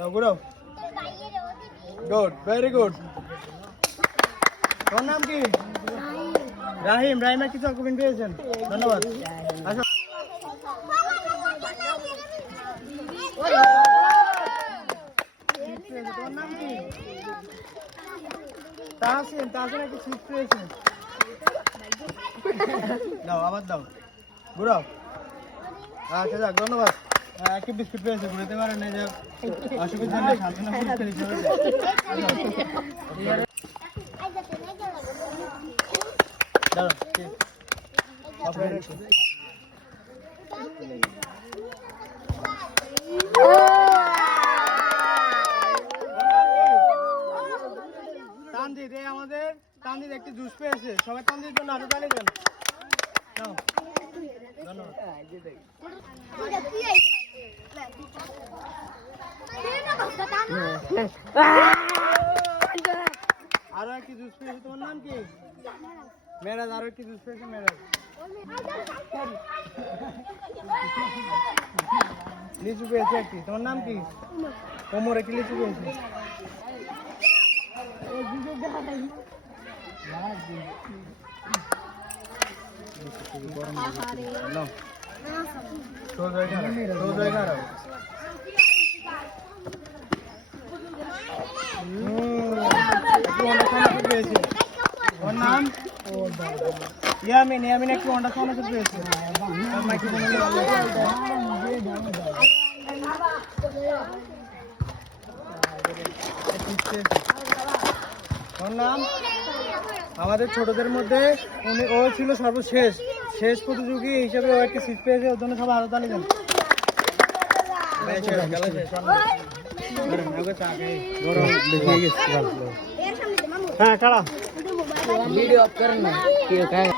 দাও ঘুরাও। Good very good তোর নাম কি? রাহিম। রাহিমে কিছু অকুমেন্ট পেয়েছেন? ধন্যবাদ। তোমার নাম কি? তাহসিন। তাহসিন একটা সিট পেয়েছেন? দাও আবার দাও। ঘুরাও। আচ্ছা যাক, ধন্যবাদ। একটি বিস্কুট পেয়েছে ঘুরাতে পারেন, এই যে অসুবিধা নেই সান্ত্বনা পুরস্কার হিসেবে আমাদের তানজিৎ একটি জুস পেয়েছে। সবাই তানজিৎ জন্য আরও তালি দেন। ধন্যবাদ। আরও একটি জুস পেয়েছে তোমার নাম কি? মেরাজ, আরও একটি জুস মেরাজ। লিচু পেয়েছে একটি, তোমার নাম কি? কোমর একটি লিচু সোজ হয়ে খারাপ সোজ হয়ে খারাপ একটু অনেক সময় পেয়েছে ওর নাম ইয়ামিন ইয়ামিন একটু অন্ডা সময় পেয়েছে। তার ওর নাম? আমাদের ছোটদের মধ্যে উনি, ও ছিল সর্বশেষ। শেষ প্রতিযোগী হিসেবে ও একটি সিট পেয়েছে, ওর জন্য সব আরও তালি দেন হ্যাঁ খারাপ ভিডিও অফ করেন না কি কাজ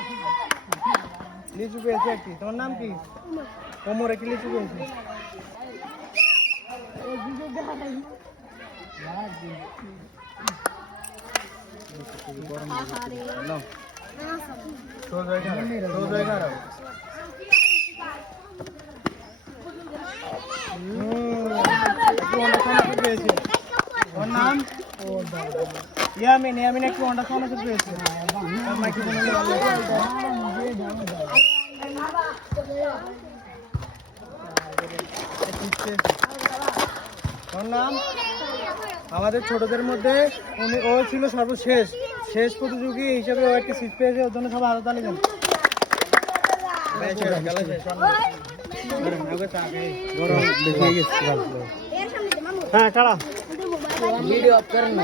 লিচু পেয়েছে একটি তোমার নাম কি কোমরে কি লিচু পেয়েছে নাও। সোজ হয়ে খারাপ, সোজ হয়ে খারাপ। হুম, একটু অন্ডা সমস্যা পেয়েছে। ওর নাম? ইয়ামিন ইয়ামিন একটু অন্ডা তার ওর নাম? আমাদের ছোটদের মধ্যে উনি, ও ছিল সর্বশেষ। শেষ প্রতিযোগী হিসেবে ও একটি সিট পেয়েছে, ওর জন্য সব আরও তালি দেন। হ্যাঁ খারাপ वीडियो ऑफ़ करना